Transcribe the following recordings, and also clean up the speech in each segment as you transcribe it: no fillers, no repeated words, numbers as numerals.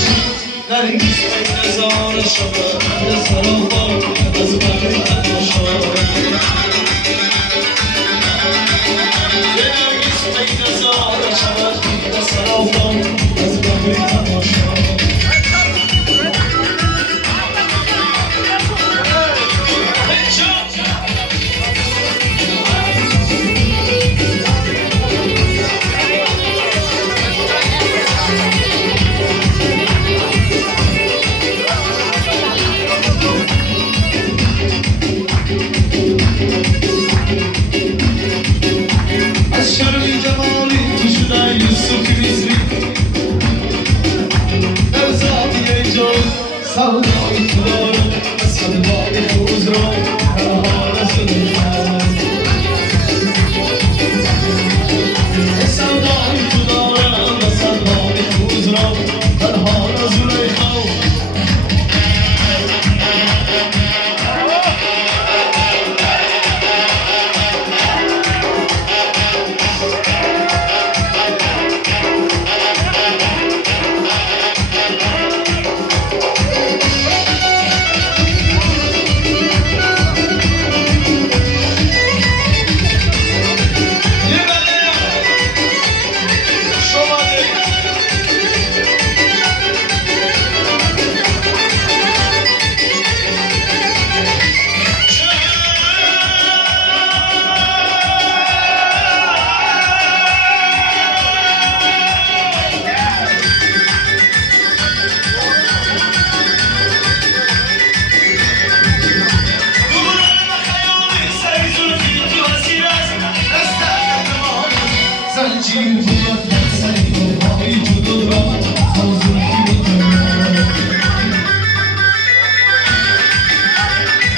باشی نرگیز نظاره شود از سراغا از بقیه نباشا نرگیز نظاره شود از سراغا از بقیه نباشا سودای تو دارم سودای خوز را در حال سنخم سودای تو دارم سودای خوز را در حال زلیخم زنجیر بود سری های جدو را خوزرکی بود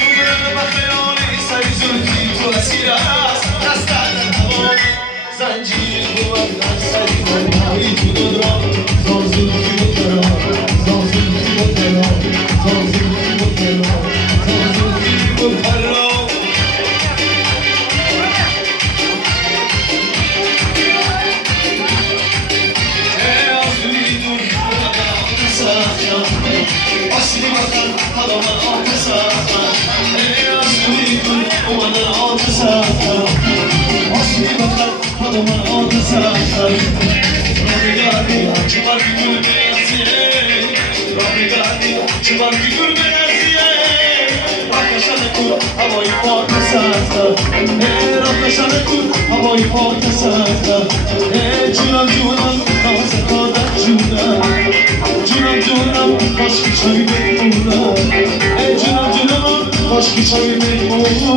دوباره به خیالی سری زلفی تو اسیر است دستت تمام زنجیر بود سری های جدو را خوزرکی بود خوزرکی بود خوزرکی بود خوزرکی بود Asli vatan halaman altı saatler Ey asli gün umanın altı saatler Asli vatan halaman altı saatler Rabbi gani çıbar bir gül beyaziye Rabbi gani çıbar bir gül beyaziye Raklaşanı kur havayı altı saatler Raklaşanı kur havayı altı saatler Cunam cunam taze kadar cunam Cunam cunam başka çay memnunam Cunam cunam başka çay memnunam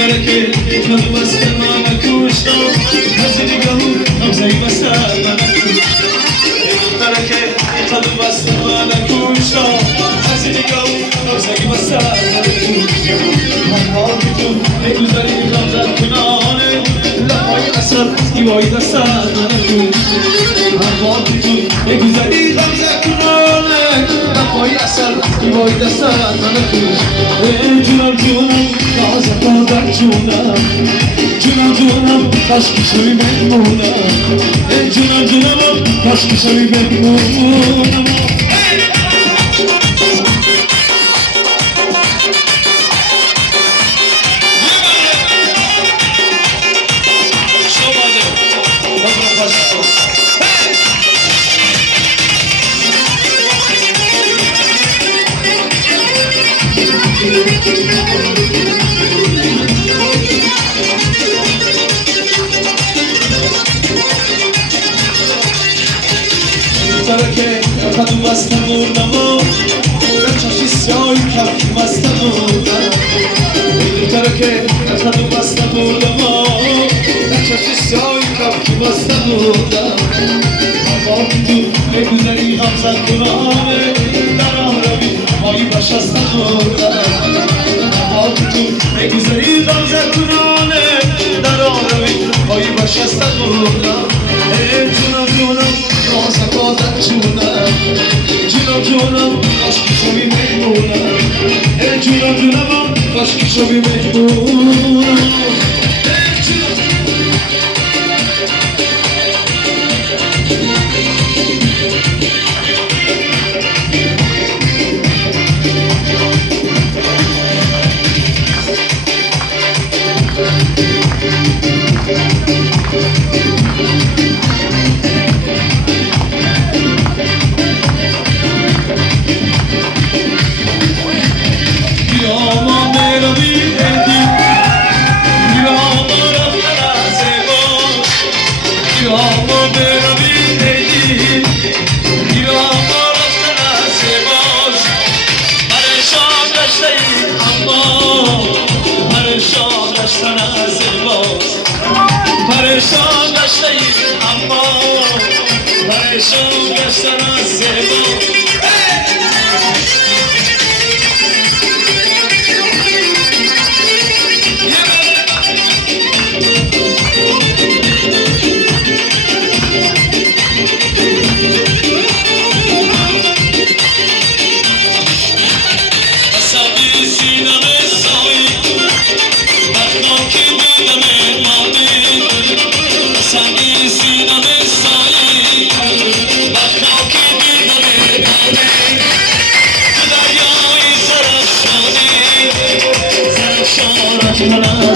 Tereke tadı bastırmana kuştum Hazini gavur hamzayı basarmana kuştum Tereke tadı bastırmana kuştum Hazini gavur hamzayı basarmana kuştum Mangal bütün ne güzeli gamzat kınane Lafayı asar divayı da sarmana kuştum Mangal bütün ne güzeli gamzat kınane Lafayı asar divayı da sarmana kuştum Cunam cunam taze kadar cunam Cunam cunam başka şey memnunam Cunam cunam başka şey memnunam Tereke tadı bastırmana Kaçaşı soy kafki bastırmana Tereke tadı bastırmana Kaçaşı soy kafki bastırmana Hava gidiyor ne güzeli hamza kurane Daram ravi ay başastırmana Hava gidiyor ne güzeli hamza kurane Daram ravi ay başastırmana Cunam cunam rosa koda جونم جونم جونم کاش که شبی مهمونم جونم جونم کاش که شبی مهمونم پریشان گشته ای اما پریشان گشتن از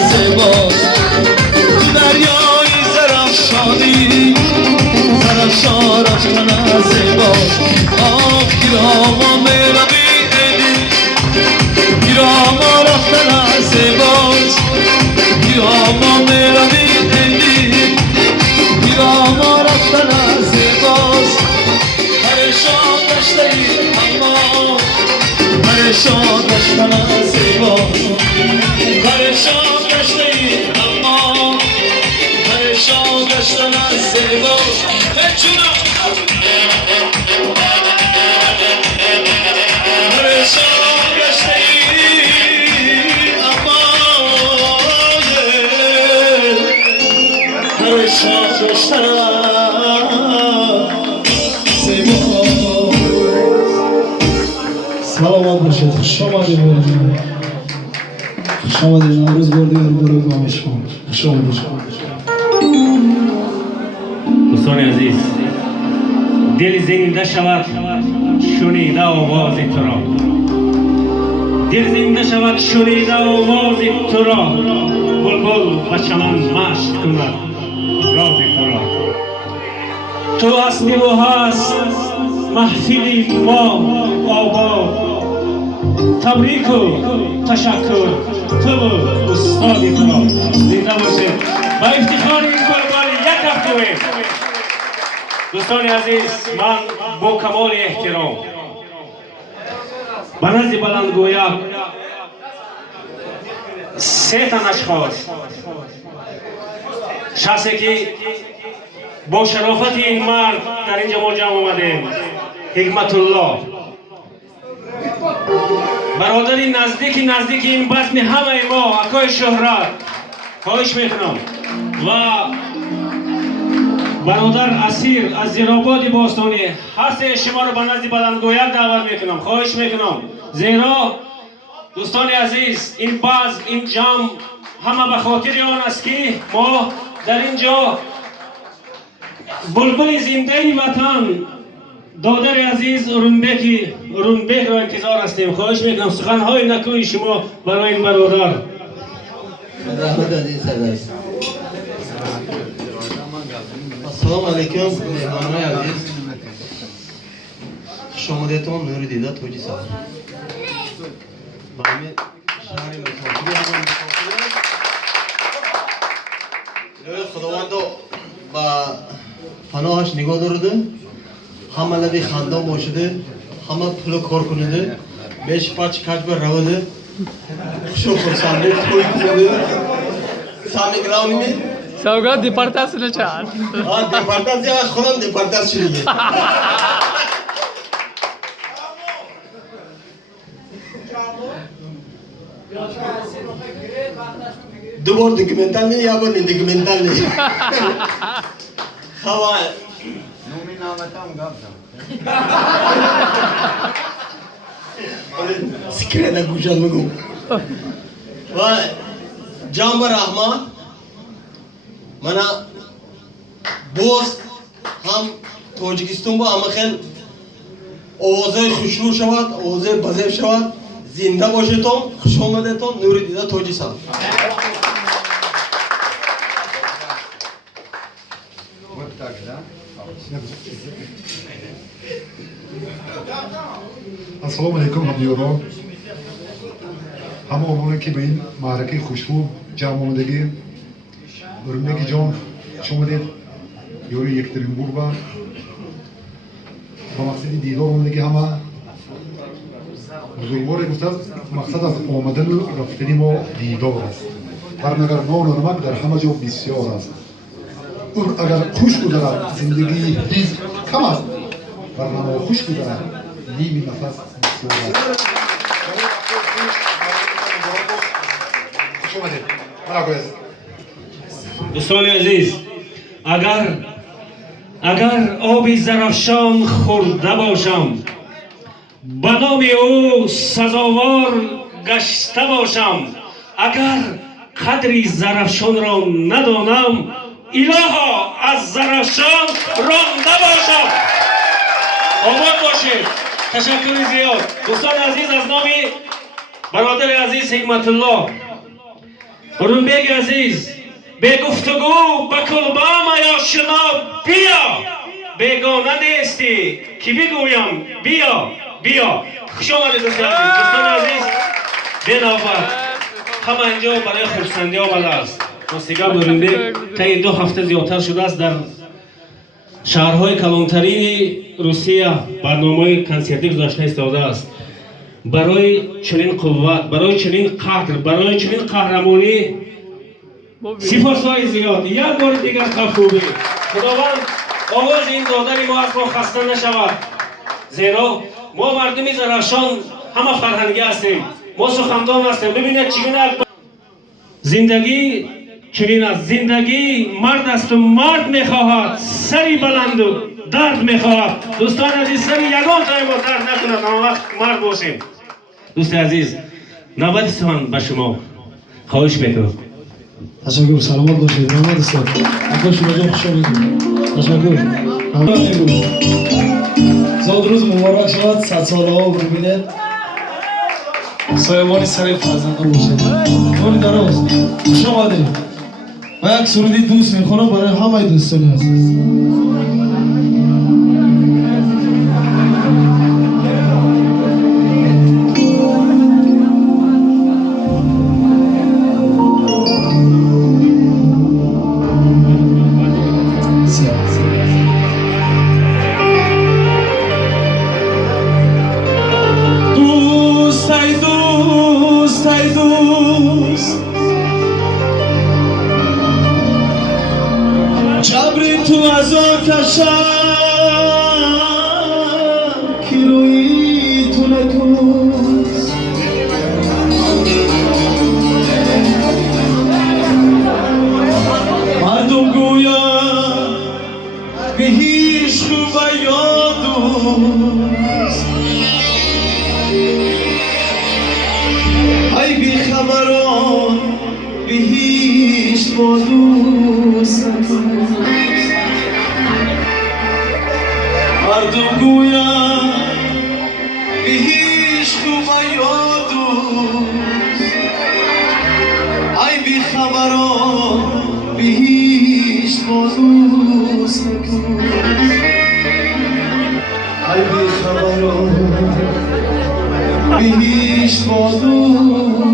زیبا پریشان گشتن از زیبا پریشان گشته ای اما پریشان گشتن از زیبا پریشان گشته ای اما پریشان گشتن از زیبا سلامت باشید خوش آمدید خوش آمدید نوروز بردی برو گامش کن خوش آمدید دوستان عزیز دل زنده شود شنیده آواز تو را دل زنده شود شنیده آواز تو را بلبل و چمن مشق کند راز تو را تو هستی و هست محفلی ما آباد تبریک و تشکر تو و استادی تو را زنده باشید با افتخار این بلبل یک هفته دوستان عزیز من با کمال احترام به نزد بلندگویا سه تن اشخاص شخصی که با شرافت این مرد در اینجا ما جمع آمدیم حکمت الله برادری نزدیک این بطن همه ما اکای شهرت خواهش میکنم و برادر اسیر از زیرآباد باستانی هر شما رو به نزد بلندگویک دعوت میکنم خواهش میکنم زیرا دوستان عزیز این باز این جمع همه به خاطر آن است که ما در اینجا بلبل زنده وطن دادر عزیز رونبک را انتظار هستیم خواهش میکنم سخنهای نکوی شما برای این برادر رحمت عزیز است. السلام علیکم مهمانان عزیز شمودتون نور دیدات حاجی صاحب با همین شهر مسافری همون مسافری خداوند با پناهش نگاه دارده همه لبی خاندان باشده همه پلو کار کنده بیش پاچ کج بر روده خوشو خورسانده توی کنده سامنے گراؤ نہیں میں سوگا دیپارتاس نے چار ہاں دیپارتاس یا خودم دیپارتاس چلیے دو بار دوکیومنتال نہیں یا بار نہیں دوکیومنتال نہیں خواہ نومی نامتا ہوں گا سکرده گوشت بگو و جنب رحمت من باز هم تاجیکستان با همه خیل آوازهای خوشنو شود آوازهای بزرگ شود زنده باشتون خوش آمدتون نور دیده تاجیکستان السلام علیکم همیاران همه آمونه که به این معرکه خوشبو جمع آمدگی ارمنگی جان شما دید یوری یکترینبورگ با مقصد دیدار آمدگی همه بزرگوار گفته مقصد از آمدن و رفتن ما دیدار است برنگر نان و نمک در همه جا بسیار است اون اگر خوش گذرد زندگی هیچ کم است برنامه خوش گذرد نیمی نفس بسیار است خوش اومدید مراقب است دوستان عزیز اگر آبی زرافشان خورده باشم به نام او سزاوار گشته باشم اگر قدری زرافشان را ندانم الها از زرافشان رانده باشم آباد باشید تشکر زیاد دوستان عزیز از نام برادر عزیز حکمت الله رونبگ عزیز به گفتگو به کلبام یا شنا بیا بیگانه نیستی که بگویم بیا خوش آمدید دوستان عزیز بنابرای همه اینجا برای خرسندی آمده است موسیقی رونبگ طی 2 هفته زیادتر شده است در شهرهای کلانترین روسیه برنامه کنسرتی گذاشته ایستاده است برای چنین قوت برای چنین قدر برای چنین قهرمانی سپاسهای زیاد یک بار دیگر خوبی خداوند آواز این دادن ما از ما خسته نشود زیرا ما مردمی زرافشان همه فرهنگی هستیم ما سخندان هستیم ببینید چگونه زندگی چنین است زندگی مرد است و مرد میخواهد سری بلند و درد میخواهد دوستان عزیز سری یگان تای ما درد نکند آن وقت مرد باشیم دوست عزیز نوبت سخن به شما خواهش میکنم تشکر سلامت باشید محمد استاد اکا شما جان خوش آمدید تشکر زاد روز مبارک شود 100 ساله ها ببینید سایبان سر فرزندان باشید عمر دراز خوش آمدید و یک سرودی دوست میخونم برای همه دوستان عزیز جبری تو از آتشم که روی تو ندوست مردم گویا به هیچ خوب یادوست ای بی خبران به هیچ ما دوست مردم گویا به هیچ خوب یادوست ای بی خبران به هیچ ما دوست ای بی خبران به هیچ ما دوست